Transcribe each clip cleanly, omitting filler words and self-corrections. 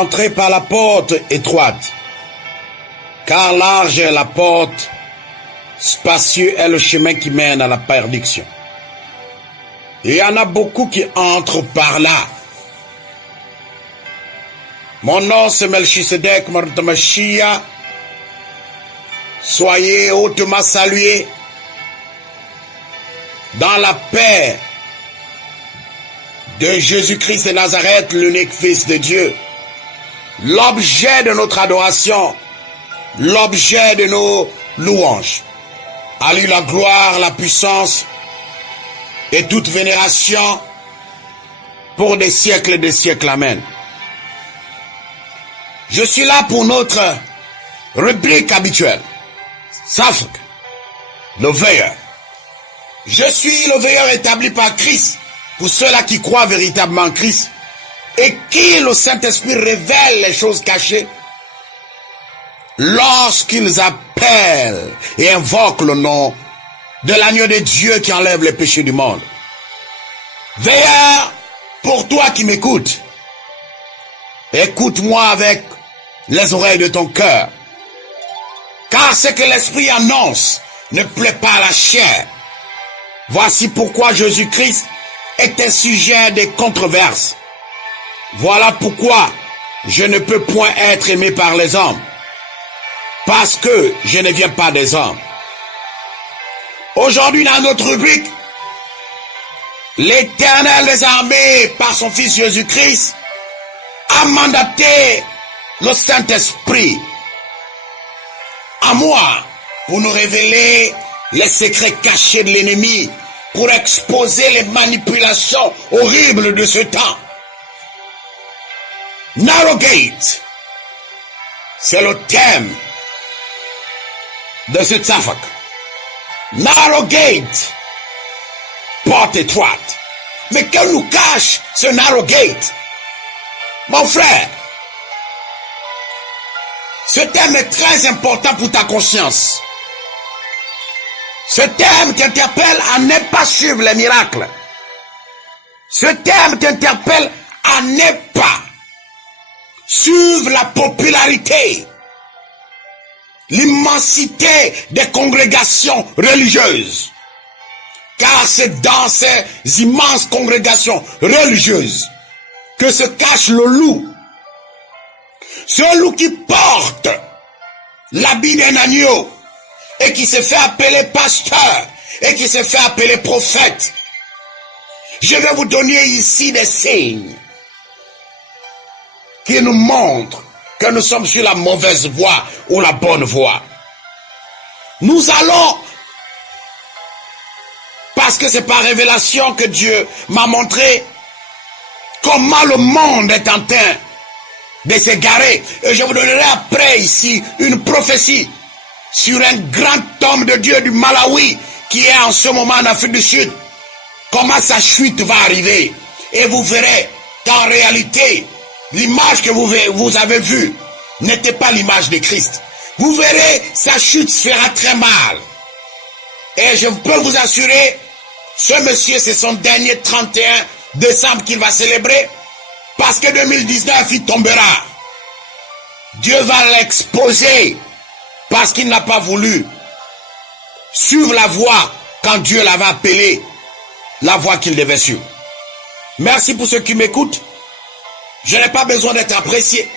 Entrez par la porte étroite, car large est la porte, spacieux est le chemin qui mène à la perdition. Et il y en a beaucoup qui entrent par là. Mon nom c'est Melchisedec Martamashia. Soyez hautement salués dans la paix de Jésus-Christ de Nazareth, l'unique Fils de Dieu, l'objet de notre adoration, l'objet de nos louanges. À lui la gloire, la puissance et toute vénération pour des siècles et des siècles. Amen. Je suis là pour notre rubrique habituelle. Safak, le veilleur. Je suis le veilleur établi par Christ pour ceux-là qui croient véritablement en Christ et qui le Saint-Esprit révèle les choses cachées lorsqu'ils appellent et invoquent le nom de l'agneau de Dieu qui enlève les péchés du monde. Veilleur, pour toi qui m'écoutes, écoute-moi avec les oreilles de ton cœur, car ce que l'Esprit annonce ne plaît pas à la chair. Voici pourquoi Jésus-Christ est un sujet de controverse. Voilà pourquoi je ne peux point être aimé par les hommes, parce que je ne viens pas des hommes. Aujourd'hui, dans notre rubrique, l'Éternel des armées, par son Fils Jésus-Christ, a mandaté le Saint-Esprit à moi pour nous révéler les secrets cachés de l'ennemi, pour exposer les manipulations horribles de ce temps. Narrow Gate, c'est le thème de ce Tzafak. Narrow Gate, porte étroite. Mais que nous cache ce Narrow Gate? Mon frère, ce thème est très important pour ta conscience. Ce thème t'interpelle à ne pas suivre les miracles. Ce thème t'interpelle à ne pas suivre la popularité, l'immensité des congrégations religieuses. Car c'est dans ces immenses congrégations religieuses que se cache le loup. Ce loup qui porte l'habit d'un agneau et qui se fait appeler pasteur et qui se fait appeler prophète. Je vais vous donner ici des signes qui nous montrent que nous sommes sur la mauvaise voie ou la bonne voie. Nous allons, parce que c'est par révélation que Dieu m'a montré comment le monde est en train de s'égarer. Et je vous donnerai après ici une prophétie sur un grand homme de Dieu du Malawi qui est en ce moment en Afrique du Sud. Comment sa chute va arriver. Et vous verrez qu'en réalité, l'image que vous avez vue n'était pas l'image de Christ. Vous verrez, sa chute se fera très mal. Et je peux vous assurer, ce monsieur, c'est son dernier 31 décembre qu'il va célébrer. Parce que 2019, il tombera. Dieu va l'exposer. Parce qu'il n'a pas voulu suivre la voie quand Dieu l'avait appelé. La voie qu'il devait suivre. Merci pour ceux qui m'écoutent. Je n'ai pas besoin d'être apprécié.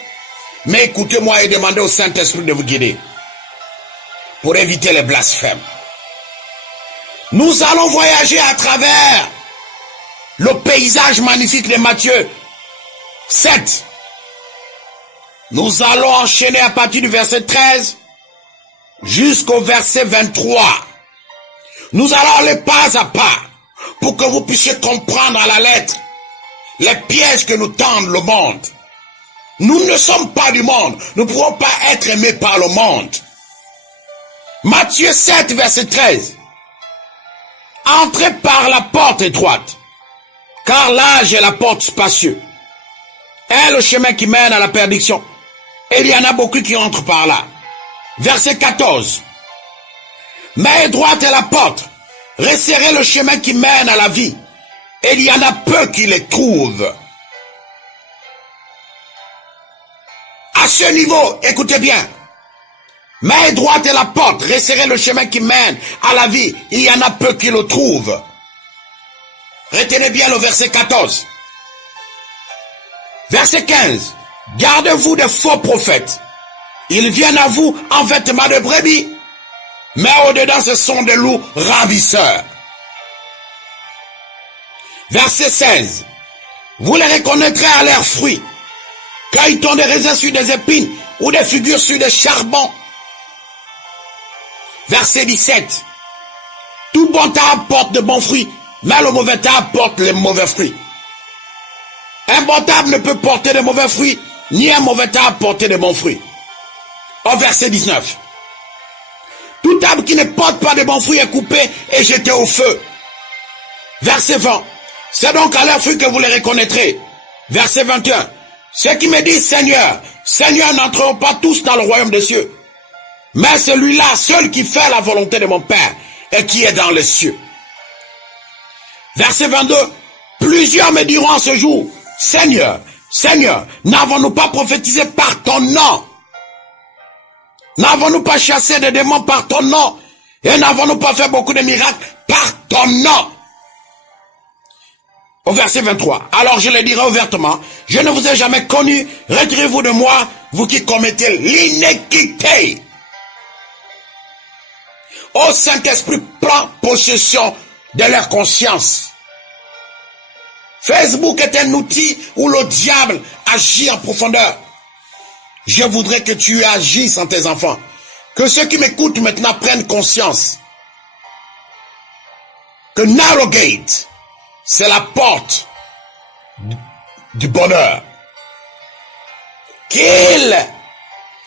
Mais écoutez-moi et demandez au Saint-Esprit de vous guider. Pour éviter les blasphèmes. Nous allons voyager à travers le paysage magnifique de Matthieu 7. Nous allons enchaîner à partir du verset 13 jusqu'au verset 23. Nous allons aller pas à pas pour que vous puissiez comprendre à la lettre les pièges que nous tendent le monde. Nous ne sommes pas du monde. Nous ne pouvons pas être aimés par le monde. Matthieu 7, verset 13. Entrez par la porte étroite, car large est la porte spacieuse. Est le chemin qui mène à la perdition. Et il y en a beaucoup qui entrent par là. Verset 14. Mais étroite est la porte, resserrez le chemin qui mène à la vie. Et il y en a peu qui les trouvent. À ce niveau, écoutez bien. Main droite est la porte, resserrez le chemin qui mène à la vie. Il y en a peu qui le trouvent. Retenez bien le verset 14. Verset 15. Gardez-vous des faux prophètes. Ils viennent à vous en vêtements de brebis, mais au-dedans ce sont des loups ravisseurs. Verset 16. Vous les reconnaîtrez à leurs fruits. Cueille-t-on des raisins sur des épines ou des figures sur des charbons? Verset 17. Tout bon arbre porte de bons fruits, mais le mauvais arbre porte les mauvais fruits. Un bon arbre ne peut porter de mauvais fruits, ni un mauvais arbre porter de bons fruits. Au verset 19. Tout arbre qui ne porte pas de bons fruits est coupé et jeté au feu. Verset 20. C'est donc à leurs fruits que vous les reconnaîtrez. Verset 21. Ceux qui me disent Seigneur, Seigneur n'entreront pas tous dans le royaume des cieux, mais celui-là seul qui fait la volonté de mon Père et qui est dans les cieux. Verset 22. Plusieurs me diront en ce jour, Seigneur, Seigneur, n'avons-nous pas prophétisé par ton nom? N'avons-nous pas chassé des démons par ton nom? Et n'avons-nous pas fait beaucoup de miracles par ton nom? Au verset 23. Alors je le dirai ouvertement, je ne vous ai jamais connu, retirez-vous de moi, vous qui commettez l'iniquité. Ô Saint-Esprit, prends possession de leur conscience. Facebook est un outil où le diable agit en profondeur. Je voudrais que tu agisses en tes enfants. Que ceux qui m'écoutent maintenant prennent conscience que Narrow Gate, c'est la porte du bonheur. Qu'ils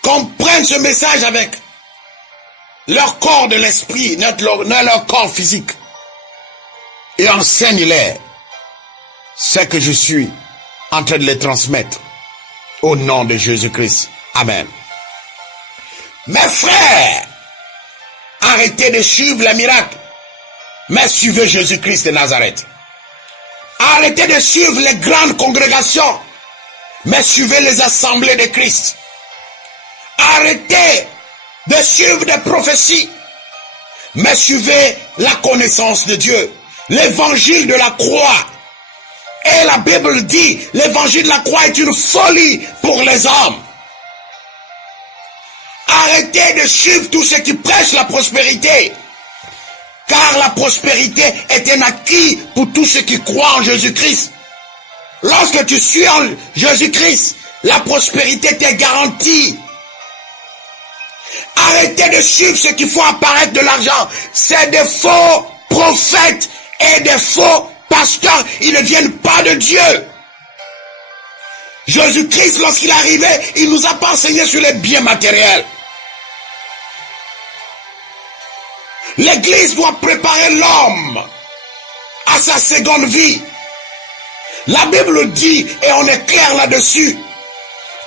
comprennent ce message avec leur corps de l'esprit, not leur corps physique. Et enseigne-les ce que je suis en train de les transmettre. Au nom de Jésus-Christ. Amen. Mes frères, arrêtez de suivre les miracles, mais suivez Jésus-Christ de Nazareth. Arrêtez de suivre les grandes congrégations, mais suivez les assemblées de Christ. Arrêtez de suivre des prophéties, mais suivez la connaissance de Dieu, l'évangile de la croix. Et la Bible dit, l'évangile de la croix est une folie pour les hommes. Arrêtez de suivre tous ceux qui prêchent la prospérité. Car la prospérité est un acquis pour tous ceux qui croient en Jésus-Christ. Lorsque tu suis en Jésus-Christ, la prospérité t'est garantie. Arrêtez de suivre ceux qui font apparaître de l'argent. C'est des faux prophètes et des faux pasteurs, ils ne viennent pas de Dieu. Jésus-Christ, lorsqu'il arrivait, il nous a pas enseigné sur les biens matériels. L'église doit préparer l'homme à sa seconde vie. La Bible dit, et on est clair là-dessus,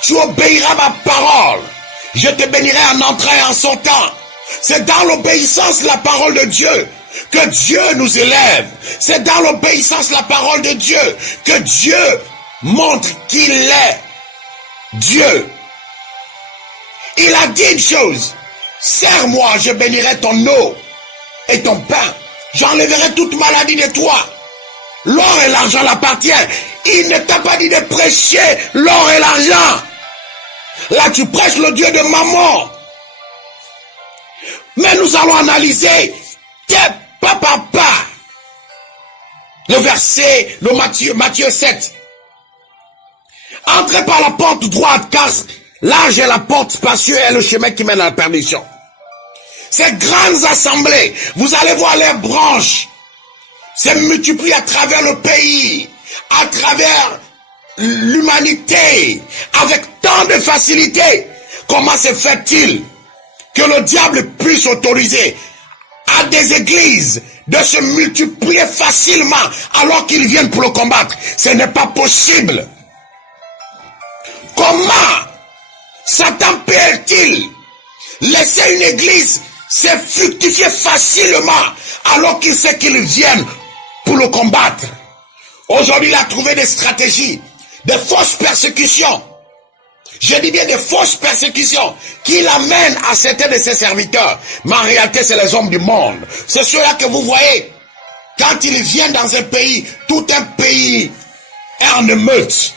tu obéiras à ma parole. Je te bénirai en entrant et en sortant. C'est dans l'obéissance de la parole de Dieu que Dieu nous élève. C'est dans l'obéissance de la parole de Dieu que Dieu montre qu'il est Dieu. Il a dit une chose, serre-moi, je bénirai ton eau et ton pain. J'enlèverai toute maladie de toi. L'or et l'argent l'appartiennent. Il ne t'a pas dit de prêcher l'or et l'argent. Là, tu prêches le Dieu de Mammon. Mais nous allons analyser papa. Le verset de Matthieu 7. Entrez par la porte droite, car large est la porte spacieuse et le chemin qui mène à la perdition. Ces grandes assemblées, vous allez voir les branches se multiplient à travers le pays, à travers l'humanité, avec tant de facilité. Comment se fait-il que le diable puisse autoriser à des églises de se multiplier facilement alors qu'ils viennent pour le combattre? Ce n'est pas possible. Comment Satan peut-il laisser une église se fructifier facilement alors qu'il sait qu'ils viennent pour le combattre? Aujourd'hui, il a trouvé des stratégies, des fausses persécutions. Je dis bien des fausses persécutions qui l'amènent à certains de ses serviteurs. Mais en réalité, c'est les hommes du monde. C'est ceux-là que vous voyez. Quand ils viennent dans un pays, tout un pays est en émeute.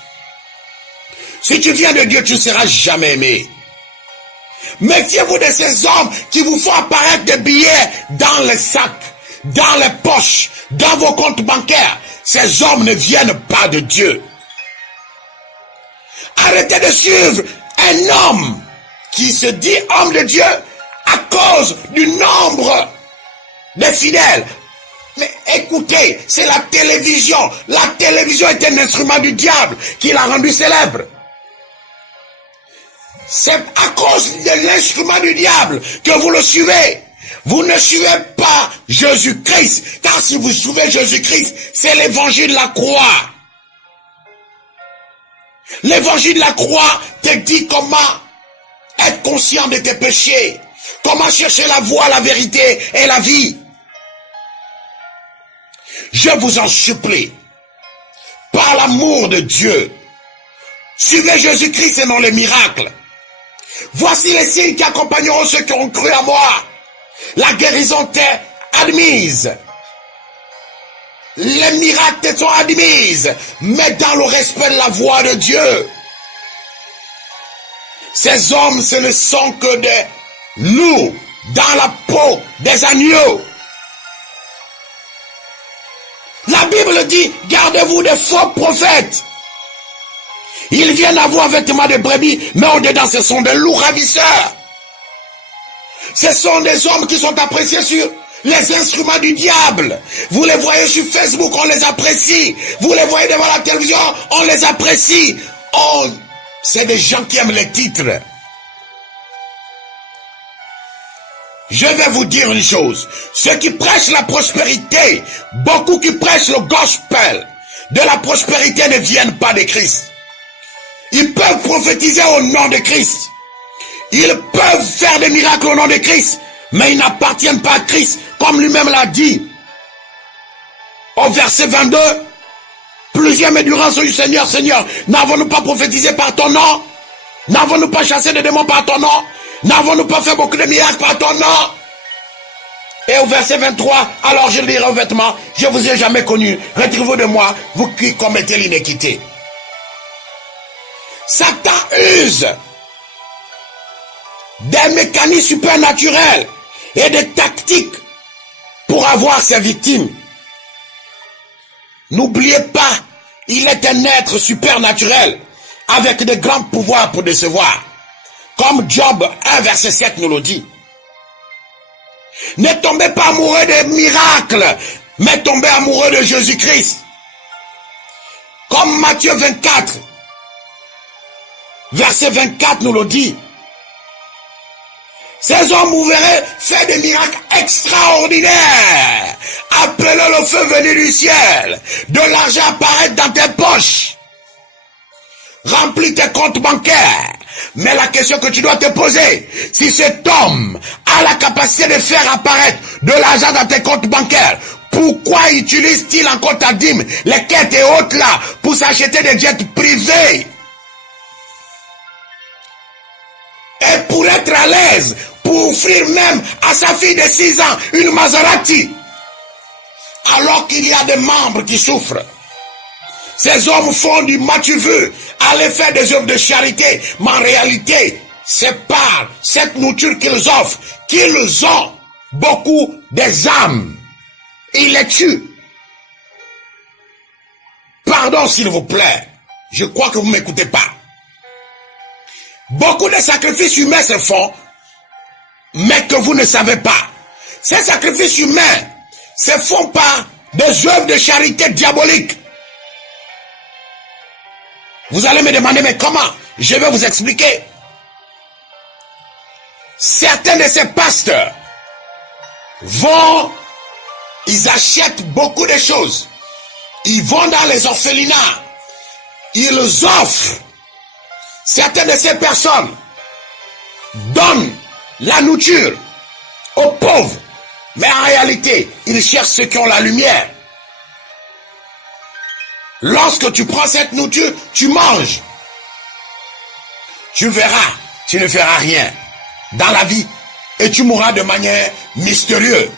Si tu viens de Dieu, tu ne seras jamais aimé. Méfiez-vous de ces hommes qui vous font apparaître des billets dans les sacs, dans les poches, dans vos comptes bancaires. Ces hommes ne viennent pas de Dieu. Arrêtez de suivre un homme qui se dit homme de Dieu à cause du nombre de fidèles. Mais écoutez, c'est la télévision. La télévision est un instrument du diable qui l'a rendu célèbre. C'est à cause de l'instrument du diable que vous le suivez. Vous ne suivez pas Jésus-Christ. Car si vous suivez Jésus-Christ, c'est l'évangile de la croix. L'évangile de la croix te dit comment être conscient de tes péchés. Comment chercher la voie, la vérité et la vie. Je vous en supplie, par l'amour de Dieu, suivez Jésus-Christ et non les miracles. Voici les signes qui accompagneront ceux qui ont cru à moi. La guérison t'est admise. Les miracles te sont admises, mais dans le respect de la voix de Dieu. Ces hommes, ce ne sont que des loups dans la peau des agneaux. La Bible dit, gardez-vous des faux prophètes. Ils viennent avoir vêtements de brebis, mais au-dedans, ce sont des loups ravisseurs. Ce sont des hommes qui sont appréciés sur les instruments du diable. Vous les voyez sur Facebook, on les apprécie. Vous les voyez devant la télévision, on les apprécie. Oh, c'est des gens qui aiment les titres. Je vais vous dire une chose. Ceux qui prêchent la prospérité, beaucoup qui prêchent le gospel de la prospérité ne viennent pas de Christ. Ils peuvent prophétiser au nom de Christ. Ils peuvent faire des miracles au nom de Christ. Mais ils n'appartiennent pas à Christ, comme lui-même l'a dit. Au verset 22, plusieurs m'endurants du Seigneur, Seigneur, n'avons-nous pas prophétisé par ton nom? N'avons-nous pas chassé des démons par ton nom? N'avons-nous pas fait beaucoup de miracles par ton nom? Et au verset 23, alors je dirai au vêtement, je vous ai jamais connu, retirez-vous de moi, vous qui commettez l'iniquité. Satan use des mécanismes supernaturels et des tactiques pour avoir ses victimes. N'oubliez pas, il est un être supernaturel avec de grands pouvoirs pour décevoir. Comme Job 1 verset 7 nous le dit. Ne tombez pas amoureux des miracles, mais tombez amoureux de Jésus-Christ. Comme Matthieu 24 verset 24 nous le dit. Ces hommes, vous verrez, fait des miracles extraordinaires. Appelez le feu venu du ciel. De l'argent apparaître dans tes poches. Remplis tes comptes bancaires. Mais la question que tu dois te poser, si cet homme a la capacité de faire apparaître de l'argent dans tes comptes bancaires, pourquoi utilise-t-il encore ta dîme, les quêtes et autres là, pour s'acheter des jets privés? Et pour être à l'aise, pour offrir même à sa fille de 6 ans une Maserati, alors qu'il y a des membres qui souffrent. Ces hommes font du match-vu, aller faire des œuvres de charité, mais en réalité, c'est par cette nourriture qu'ils offrent qu'ils ont beaucoup des âmes. Ils les tuent. Pardon s'il vous plaît, je crois que vous ne m'écoutez pas. Beaucoup de sacrifices humains se font, mais que vous ne savez pas. Ces sacrifices humains se font par des œuvres de charité diaboliques. Vous allez me demander, mais comment? Je vais vous expliquer. Certains de ces pasteurs vont, ils achètent beaucoup de choses. Ils vont dans les orphelinats. Ils offrent. Certaines de ces personnes donnent la nourriture aux pauvres. Mais en réalité, ils cherchent ceux qui ont la lumière. Lorsque tu prends cette nourriture, tu tu verras, tu ne feras rien dans la vie et tu mourras de manière mystérieuse.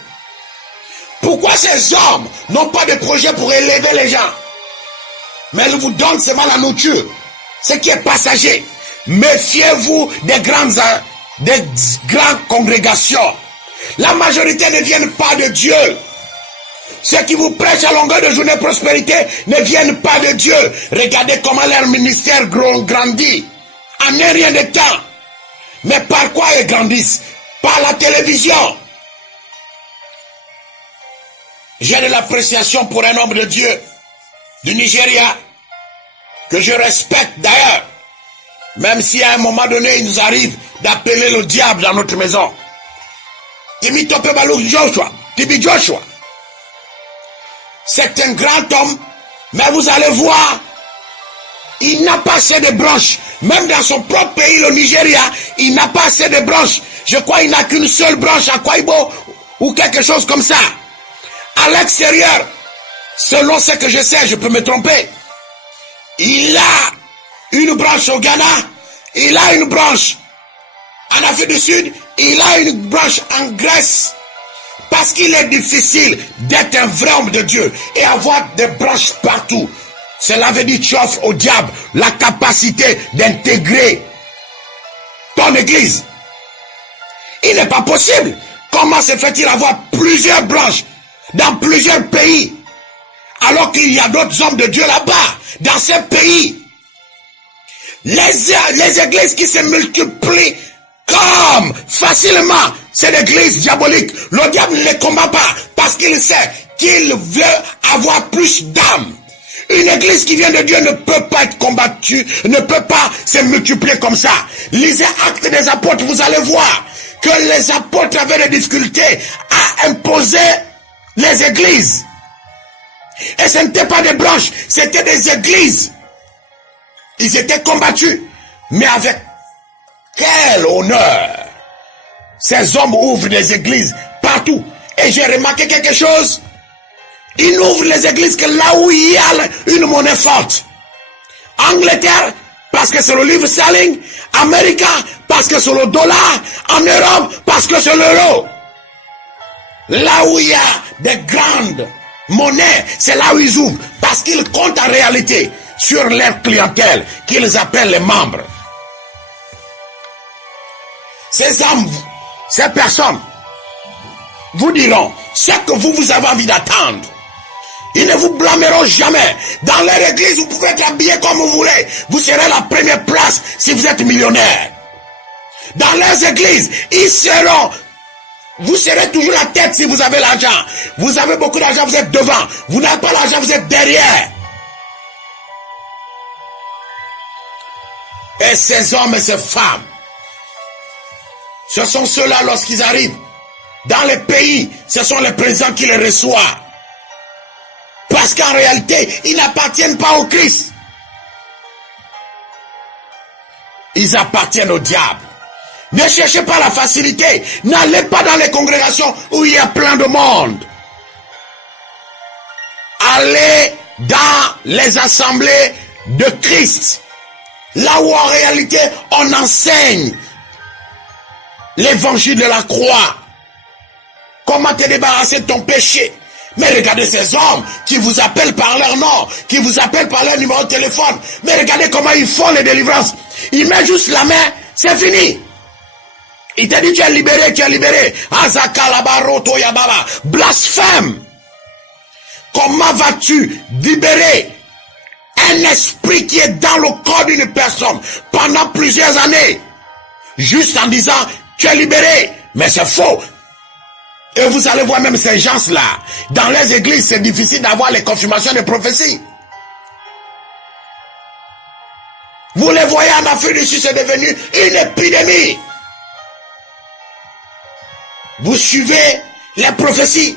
Pourquoi ces hommes n'ont pas de projet pour élever les gens? Mais ils vous donnent seulement la nourriture, ce qui est passager. Méfiez-vous des grandes congrégations. La majorité ne viennent pas de Dieu. Ceux qui vous prêchent à longueur de journée prospérité ne viennent pas de Dieu. Regardez comment leur ministère grandit en un rien de temps. Mais par quoi ils grandissent? Par la télévision. J'ai de l'appréciation pour un homme de Dieu du Nigeria que je respecte d'ailleurs. Même si à un moment donné il nous arrive d'appeler le diable dans notre maison. Timi Topebalou Joshua, Tibi Joshua. C'est un grand homme, mais vous allez voir, il n'a pas assez de branches. Même dans son propre pays, le Nigeria, il n'a pas assez de branches. Je crois qu'il n'a qu'une seule branche à Kwaibo ou quelque chose comme ça. À l'extérieur, selon ce que je sais, je peux me tromper. Il a une branche au Ghana, il a une branche en Afrique du Sud, il a une branche en Grèce. Parce qu'il est difficile d'être un vrai homme de Dieu et avoir des branches partout. Cela veut dire que tu offres au diable la capacité d'intégrer ton église. Il n'est pas possible. Comment se fait-il avoir plusieurs branches dans plusieurs pays alors qu'il y a d'autres hommes de Dieu là-bas, dans ces pays? Les églises qui se multiplient comme facilement, c'est l'église diabolique. Le diable ne les combat pas parce qu'il sait qu'il veut avoir plus d'âmes. Une église qui vient de Dieu ne peut pas être combattue, ne peut pas se multiplier comme ça. Lisez Actes des Apôtres, vous allez voir que les apôtres avaient des difficultés à imposer les églises. Et ce n'étaient pas des branches, c'était des églises. Ils étaient combattus, mais avec quel honneur! Ces hommes ouvrent des églises partout. Et j'ai remarqué quelque chose. Ils n'ouvrent les églises que là où il y a une monnaie forte. Angleterre, parce que c'est le livre sterling. Amérique, parce que c'est le dollar. En Europe, parce que c'est l'euro. Là où il y a des grandes monnaies, c'est là où ils ouvrent. Parce qu'ils comptent en réalité sur leur clientèle, qu'ils appellent les membres. Ces hommes, ces personnes vous diront ce que vous avez envie d'attendre. Ils ne vous blâmeront jamais. Dans leur église, vous pouvez être habillé comme vous voulez. Vous serez la première place si vous êtes millionnaire. Dans leurs églises, vous serez toujours la tête si vous avez l'argent. Vous avez beaucoup d'argent, vous êtes devant. Vous n'avez pas l'argent, vous êtes derrière. Et ces hommes et ces femmes, ce sont ceux-là lorsqu'ils arrivent dans les pays, ce sont les présidents qui les reçoivent. Parce qu'en réalité, ils n'appartiennent pas au Christ. Ils appartiennent au diable. Ne cherchez pas la facilité. N'allez pas dans les congrégations où il y a plein de monde. Allez dans les assemblées de Christ. Là où en réalité, on enseigne l'évangile de la croix. Comment te débarrasser de ton péché. Mais regardez ces hommes qui vous appellent par leur nom, qui vous appellent par leur numéro de téléphone. Mais regardez comment ils font les délivrances. Ils mettent juste la main, c'est fini. Il te dit tu es libéré, tu es libéré. Azakalabaroto yababa. Blasphème. Comment vas-tu libérer un esprit qui est dans le corps d'une personne pendant plusieurs années? Juste en disant tu es libéré. Mais c'est faux. Et vous allez voir même ces gens-là. Dans les églises, c'est difficile d'avoir les confirmations des prophéties. Vous les voyez en Afrique du Sud, c'est devenu une épidémie. Vous suivez les prophéties.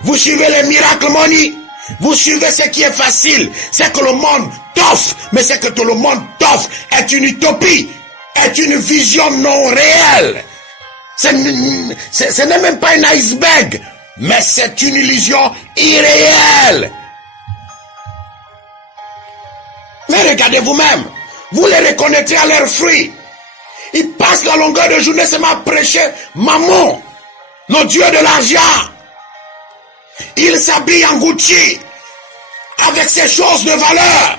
Vous suivez les miracles money. Vous suivez ce qui est facile. C'est que le monde t'offre. Mais ce que tout le monde t'offre est une utopie. Est une vision non réelle. Ce n'est même pas un iceberg, mais c'est une illusion irréelle. Mais regardez vous-même, Vous les reconnaîtrez à leurs fruits. Ils passent la longueur de journée seulement à prêcher Mammon, le dieu de l'argent. Ils s'habillent en Gucci avec ces choses de valeur.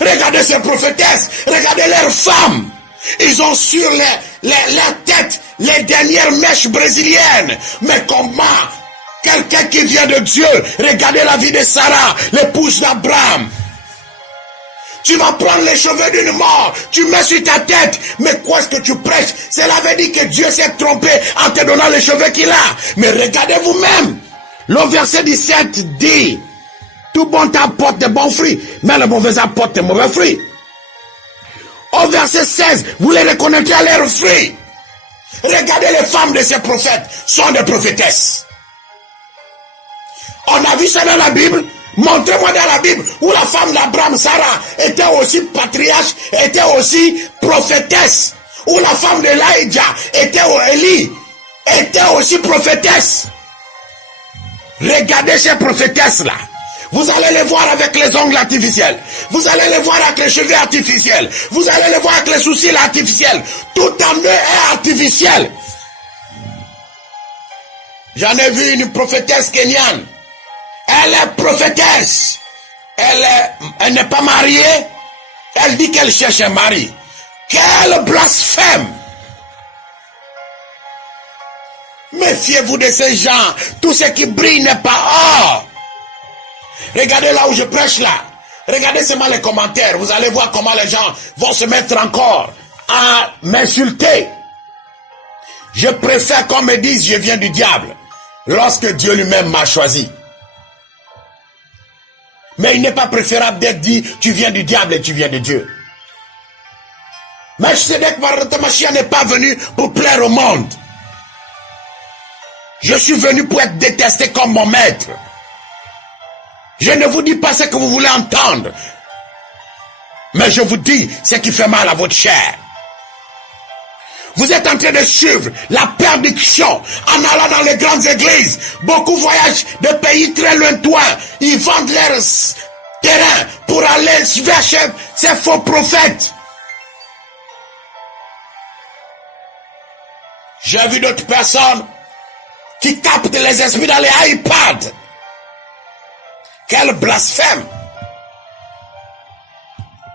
Regardez ces prophétesses, regardez leurs femmes. Ils ont sur leur tête les dernières mèches brésiliennes. Mais comment quelqu'un qui vient de Dieu, regardez la vie de Sarah, l'épouse d'Abraham. Tu vas prendre les cheveux d'une mort, tu mets sur ta tête. Mais quoi est-ce que tu prêches? Cela veut dire que Dieu s'est trompé en te donnant les cheveux qu'il a. Mais regardez vous-même. Le verset 17 dit, tout bon apporte de bons fruits, mais le mauvais apporte de mauvais fruits. Au verset 16, vous les reconnaîtrez à leurs fruits. Regardez les femmes de ces prophètes, sont des prophétesses. On a vu ça dans la Bible. Montrez-moi dans la Bible où la femme d'Abraham, Sarah, était aussi patriarche, était aussi prophétesse. Où la femme de Elijah, Élie, était aussi prophétesse. Regardez ces prophétesses-là. Vous allez les voir avec les ongles artificiels. Vous allez les voir avec les cheveux artificiels. Vous allez les voir avec les sourcils artificiels. Tout en eux est artificiel. J'en ai vu une prophétesse kenyane. Elle est prophétesse. Elle n'est pas mariée. Elle dit qu'elle cherche un mari. Quel blasphème! Méfiez-vous de ces gens. Tout ce qui brille n'est pas or. Regardez là où je prêche là. Regardez seulement les commentaires. Vous allez voir comment les gens vont se mettre encore à m'insulter. Je préfère qu'on me dise je viens du diable lorsque Dieu lui-même m'a choisi. Mais il n'est pas préférable d'être dit tu viens du diable et tu viens de Dieu. Melchisedec Mashiach n'est pas venu pour plaire au monde. Je suis venu pour être détesté comme mon maître. Je ne vous dis pas ce que vous voulez entendre. Mais je vous dis ce qui fait mal à votre chair. Vous êtes en train de suivre la perdition en allant dans les grandes églises. Beaucoup voyagent de pays très lointains. Ils vendent leurs terrains pour aller vers ces faux prophètes. J'ai vu d'autres personnes qui captent les esprits dans les iPads. Quel blasphème!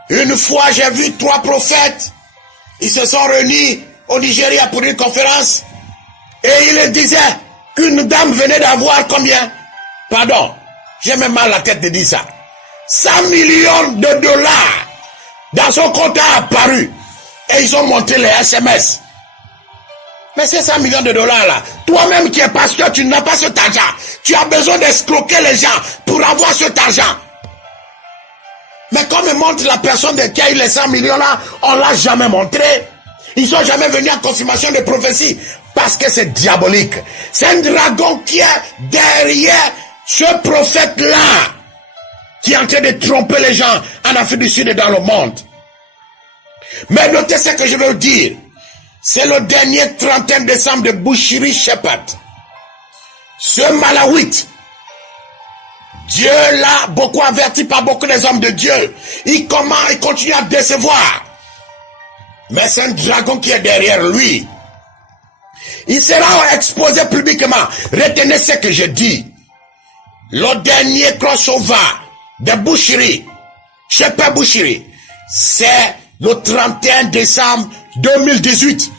Une fois, j'ai vu 3 prophètes. Ils se sont réunis au Nigeria pour une conférence. Et ils disaient qu'une dame venait d'avoir combien? Pardon, j'ai même mal la tête de dire ça. 100 millions de dollars dans son compte a apparu. Et ils ont montré les SMS. Mais ces 100 millions de dollars là, toi-même qui es pasteur, tu n'as pas cet argent. Tu as besoin d'escroquer les gens pour avoir cet argent. Mais comme il montre la personne qui a eu les 100 millions là, on ne l'a jamais montré. Ils sont jamais venus en confirmation de prophétie. Parce que c'est diabolique. C'est un dragon qui est derrière ce prophète là. Qui est en train de tromper les gens en Afrique du Sud et dans le monde. Mais notez ce que je veux vous dire. C'est le dernier 31 décembre de Bushiri Shepherd. Ce Malawite, Dieu l'a beaucoup averti par beaucoup des hommes de Dieu. Il continue à décevoir. Mais c'est un dragon qui est derrière lui. Il sera exposé publiquement. Retenez ce que je dis. Le dernier crossover de Bushiri, Shepherd Bushiri, c'est le 31 décembre 2018.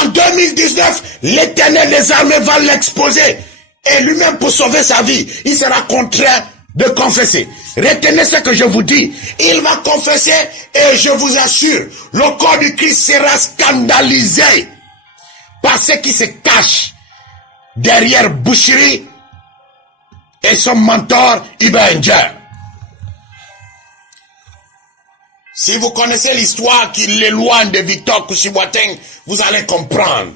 En 2019, l'Éternel des armées va l'exposer. Et lui-même, pour sauver sa vie, il sera contraint de confesser. Retenez ce que je vous dis. Il va confesser et je vous assure, le corps du Christ sera scandalisé par ceux qui se cachent derrière Bushiri et son mentor Ibn Ndiaye. Si vous connaissez l'histoire qui l'éloigne de Victor Kusi-Boateng, vous allez comprendre.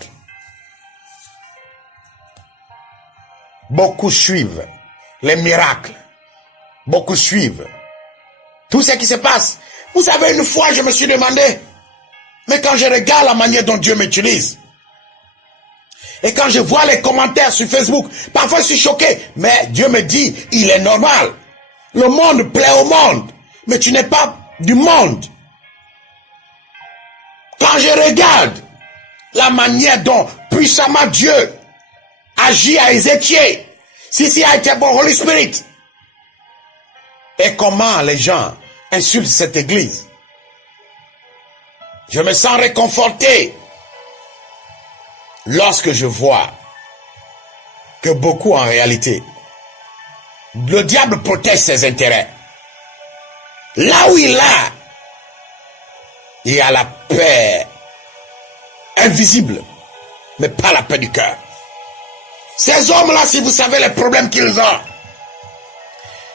Beaucoup suivent les miracles. Beaucoup suivent tout ce qui se passe. Vous savez, une fois, je me suis demandé, mais quand je regarde la manière dont Dieu m'utilise, et quand je vois les commentaires sur Facebook, parfois je suis choqué, mais Dieu me dit, il est normal. Le monde plaît au monde, mais tu n'es pas du monde. Quand je regarde la manière dont puissamment Dieu agit à Ézéchiel, si a été bon, Holy Spirit, et comment les gens insultent cette église, je me sens réconforté lorsque je vois que beaucoup en réalité, le diable protège ses intérêts. Là où il y a la paix invisible, mais pas la paix du cœur. Ces hommes-là, si vous savez les problèmes qu'ils ont,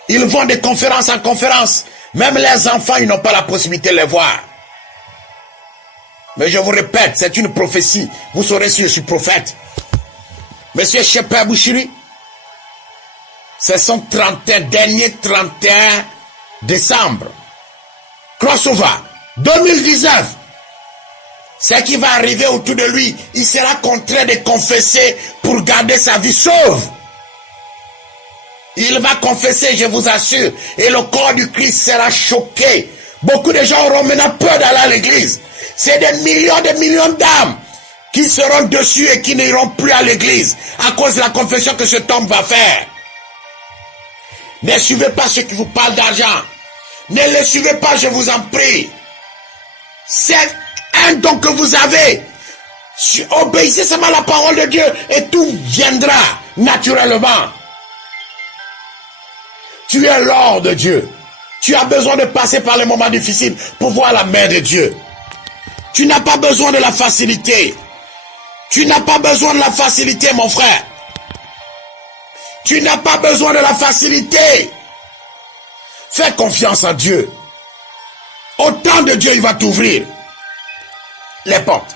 ils vont de conférence en conférence. Même les enfants, ils n'ont pas la possibilité de les voir. Mais je vous répète, c'est une prophétie. Vous saurez si je suis prophète. Monsieur Shepard Bouchiri, c'est son dernier 31 décembre. Crossover 2019. Ce qui va arriver autour de lui, il sera contraint de confesser pour garder sa vie sauve. Il va confesser, je vous assure, et le corps du Christ sera choqué. Beaucoup de gens auront maintenant peur d'aller à l'église. C'est des millions d'âmes qui seront dessus et qui n'iront plus à l'église à cause de la confession que cet homme va faire. Ne suivez pas ceux qui vous parlent d'argent. Ne les suivez pas, je vous en prie. C'est un don que vous avez. Obéissez seulement à la parole de Dieu et tout viendra naturellement. Tu es l'or de Dieu. Tu as besoin de passer par les moments difficiles pour voir la main de Dieu. Tu n'as pas besoin de la facilité. Tu n'as pas besoin de la facilité, mon frère. Tu n'as pas besoin de la facilité. Fais confiance en Dieu. Au temps de Dieu, il va t'ouvrir les portes.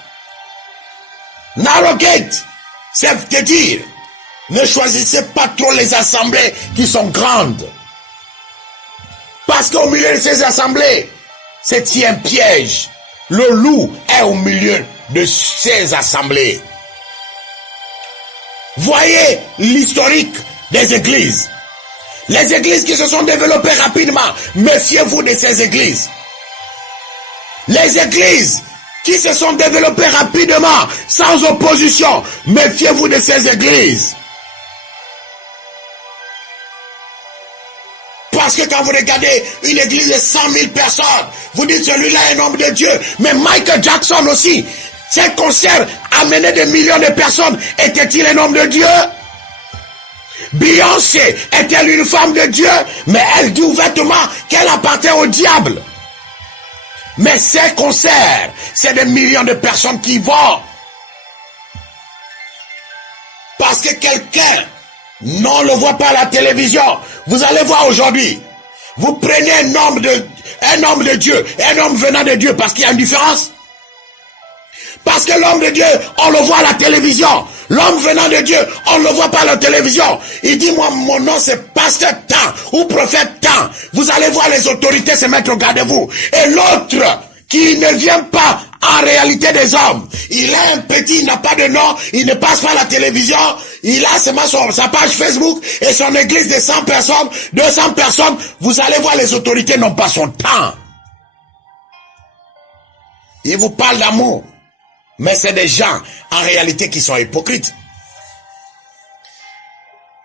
Narrow gate, c'est de dire, ne choisissez pas trop les assemblées qui sont grandes. Parce qu'au milieu de ces assemblées, c'est un piège. Le loup est au milieu de ces assemblées. Voyez l'historique des églises. Les églises qui se sont développées rapidement, méfiez-vous de ces églises. Les églises qui se sont développées rapidement, sans opposition, méfiez-vous de ces églises. Parce que quand vous regardez une église de 100 000 personnes, vous dites celui-là est un homme de Dieu. Mais Michael Jackson aussi, ses concerts amenaient des millions de personnes. Était-il un homme de Dieu? Beyoncé est-elle une femme de Dieu? Mais elle dit ouvertement qu'elle appartient au diable. Mais ces concerts, c'est des millions de personnes qui vont. Parce que quelqu'un non le voit pas à la télévision. Vous allez voir aujourd'hui. Vous prenez un homme de Dieu, un homme venant de Dieu, parce qu'il y a une différence. Parce que l'homme de Dieu, on le voit à la télévision. L'homme venant de Dieu, on ne le voit pas à la télévision. Il dit, moi, mon nom c'est pasteur tant ou prophète tant. Vous allez voir les autorités se mettre au garde de vous. Et l'autre, qui ne vient pas en réalité des hommes. Il est un petit, il n'a pas de nom, il ne passe pas à la télévision. Il a seulement sa page Facebook et son église de 100 personnes, 200 personnes. Vous allez voir, les autorités n'ont pas son temps. Il vous parle d'amour. Mais c'est des gens, en réalité, qui sont hypocrites.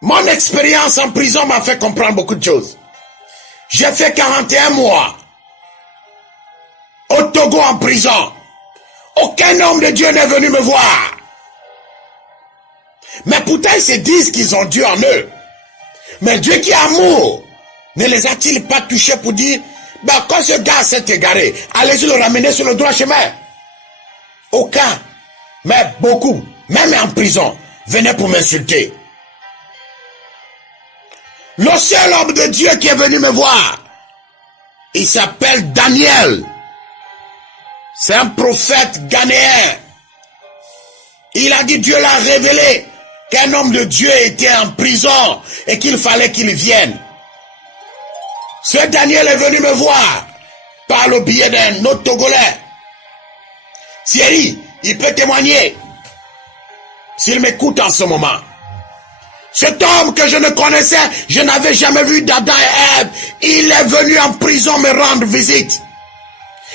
Mon expérience en prison m'a fait comprendre beaucoup de choses. J'ai fait 41 mois au Togo en prison. Aucun homme de Dieu n'est venu me voir. Mais pourtant, ils se disent qu'ils ont Dieu en eux. Mais Dieu qui est amour, ne les a-t-il pas touchés pour dire, ben, quand ce gars s'est égaré, allez-y le ramener sur le droit chemin? Aucun, mais beaucoup, même en prison, venaient pour m'insulter. Le seul homme de Dieu qui est venu me voir, il s'appelle Daniel. C'est un prophète ghanéen. Il a dit, Dieu l'a révélé qu'un homme de Dieu était en prison et qu'il fallait qu'il vienne. Ce Daniel est venu me voir par le biais d'un autre Togolais. Thierry, il peut témoigner s'il m'écoute en ce moment. Cet homme que je ne connaissais, je n'avais jamais vu d'Adam et Ève. Il est venu en prison me rendre visite.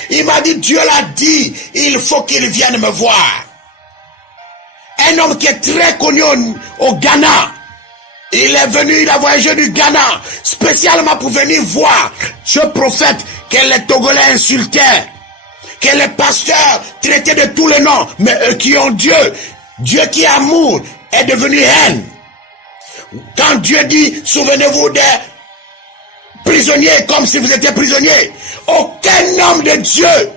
Il m'a dit, Dieu l'a dit, il faut qu'il vienne me voir. Un homme qui est très connu au Ghana. Il est venu, il a voyagé du Ghana, spécialement pour venir voir ce prophète que les Togolais insultaient, que les pasteurs traitaient de tous les noms, mais eux qui ont Dieu, Dieu qui est amour, est devenu haine. Quand Dieu dit, souvenez-vous des prisonniers comme si vous étiez prisonniers, aucun homme de Dieu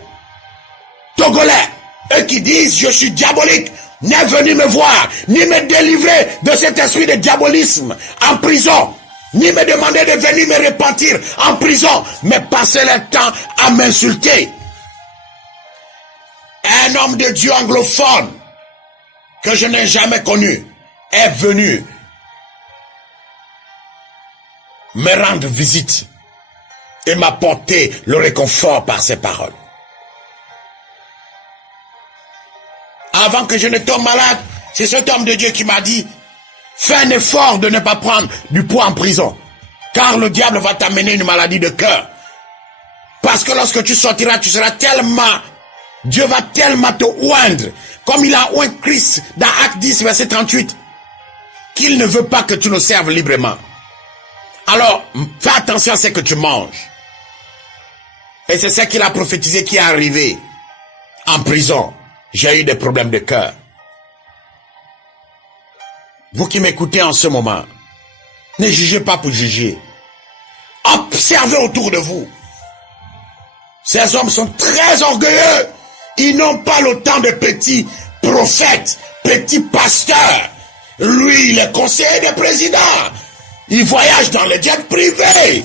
togolais, eux qui disent je suis diabolique, n'est venu me voir, ni me délivrer de cet esprit de diabolisme en prison, ni me demander de venir me repentir en prison, mais passer le temps à m'insulter. Un homme de Dieu anglophone que je n'ai jamais connu est venu me rendre visite et m'apporter le réconfort par ses paroles. Avant que je ne tombe malade, c'est cet homme de Dieu qui m'a dit, fais un effort de ne pas prendre du poids en prison, car le diable va t'amener une maladie de cœur. Parce que lorsque tu sortiras, tu seras tellement, Dieu va tellement te oindre, comme il a oint Christ dans Acte 10, verset 38, qu'il ne veut pas que tu le serves librement. Alors, fais attention à ce que tu manges. Et c'est ça qu'il a prophétisé qui est arrivé en prison. J'ai eu des problèmes de cœur. Vous qui m'écoutez en ce moment, ne jugez pas pour juger. Observez autour de vous. Ces hommes sont très orgueilleux. Ils n'ont pas le temps de petits prophètes, petits pasteurs. Lui, il est conseiller des présidents. Il voyage dans les jets privés.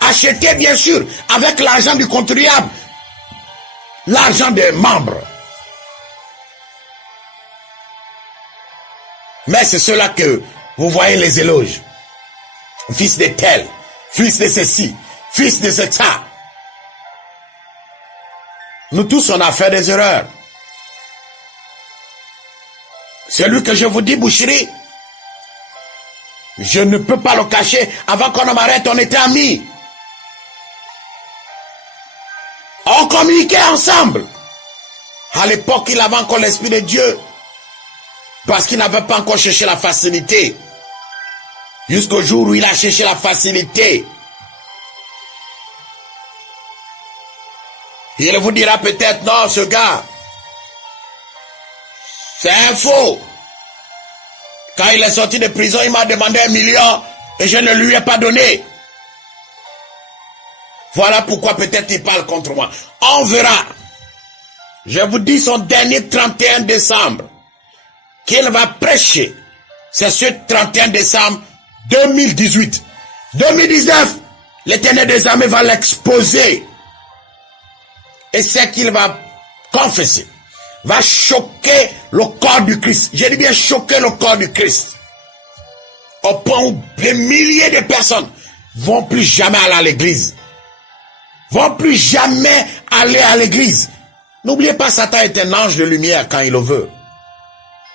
Acheté, bien sûr, avec l'argent du contribuable. L'argent des membres. Mais c'est cela que vous voyez les éloges. Fils de tel, fils de ceci, fils de ça. Nous tous, on a fait des erreurs. Celui que je vous dis, Boucherie, je ne peux pas le cacher. Avant qu'on m'arrête, on était amis. On communiquait ensemble. À l'époque, il avait encore l'Esprit de Dieu. Parce qu'il n'avait pas encore cherché la facilité. Jusqu'au jour où il a cherché la facilité. Il vous dira peut-être, non, ce gars, c'est un faux. Quand il est sorti de prison, il m'a demandé 1 million et je ne lui ai pas donné. Voilà pourquoi peut-être il parle contre moi. On verra. Je vous dis son dernier 31 décembre qu'il va prêcher. C'est ce 31 décembre 2018. 2019, l'Éternel des armées va l'exposer. Et c'est qu'il va confesser. Va choquer le corps du Christ. J'ai dit bien choquer le corps du Christ. Au point où des milliers de personnes vont plus jamais aller à l'église. Vont plus jamais aller à l'église. N'oubliez pas, Satan est un ange de lumière quand il le veut.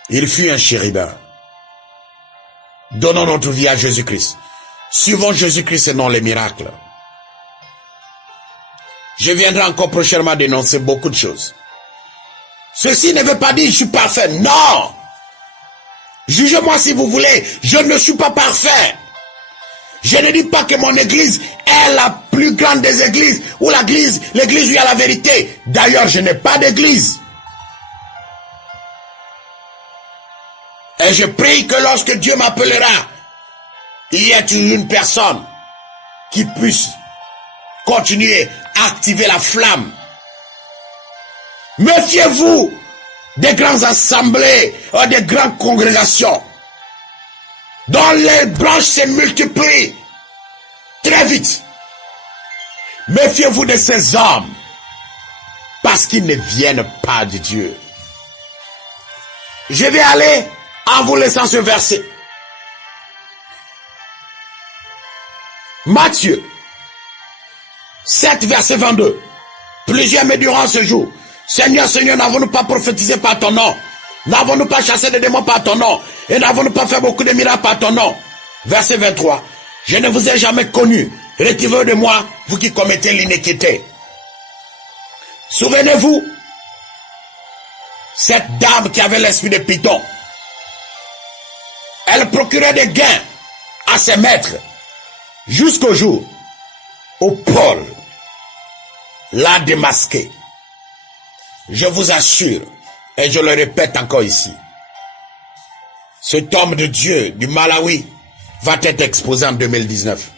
Il fut un chérubin. Donnons notre vie à Jésus-Christ. Suivons Jésus-Christ et non les miracles. Je viendrai encore prochainement dénoncer beaucoup de choses. Ceci ne veut pas dire que je suis parfait. Non. Jugez-moi si vous voulez. Je ne suis pas parfait. Je ne dis pas que mon église est la plus grande des églises ou l'église où il y a la vérité. D'ailleurs, je n'ai pas d'église. Et je prie que lorsque Dieu m'appellera, il y ait une personne qui puisse continuer à activer la flamme. Méfiez-vous des grandes assemblées ou des grandes congrégations dont les branches se multiplient très vite. Méfiez-vous de ces hommes parce qu'ils ne viennent pas de Dieu. Je vais aller en vous laissant ce verset. Matthieu 7, verset 22. Plusieurs me diront ce jour, Seigneur, Seigneur, n'avons-nous pas prophétisé par ton nom? N'avons-nous pas chassé des démons par ton nom? Et n'avons-nous pas fait beaucoup de miracles par ton nom? Verset 23. Je ne vous ai jamais connu. Retirez de moi, vous qui commettez l'iniquité. Souvenez-vous, cette dame qui avait l'esprit de Python, elle procurait des gains à ses maîtres jusqu'au jour où Paul l'a démasqué. Je vous assure, et je le répète encore ici, cet homme de Dieu du Malawi va être exposé en 2019.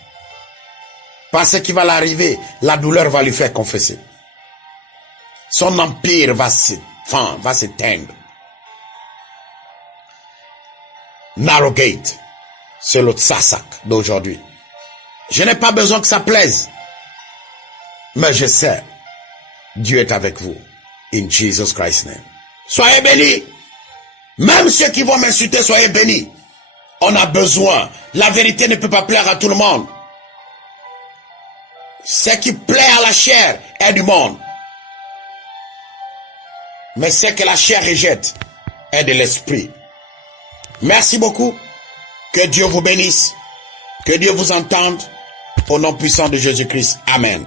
Parce qu'il va l'arriver, la douleur va lui faire confesser. Son empire va s'éteindre. Narrowgate, c'est le Tsassak d'aujourd'hui. Je n'ai pas besoin que ça plaise. Mais je sais, Dieu est avec vous. In Jesus Christ's name. Soyez bénis. Même ceux qui vont m'insulter, soyez bénis. On a besoin. La vérité ne peut pas plaire à tout le monde. Ce qui plaît à la chair est du monde. Mais ce que la chair rejette est de l'esprit. Merci beaucoup. Que Dieu vous bénisse. Que Dieu vous entende. Au nom puissant de Jésus-Christ. Amen.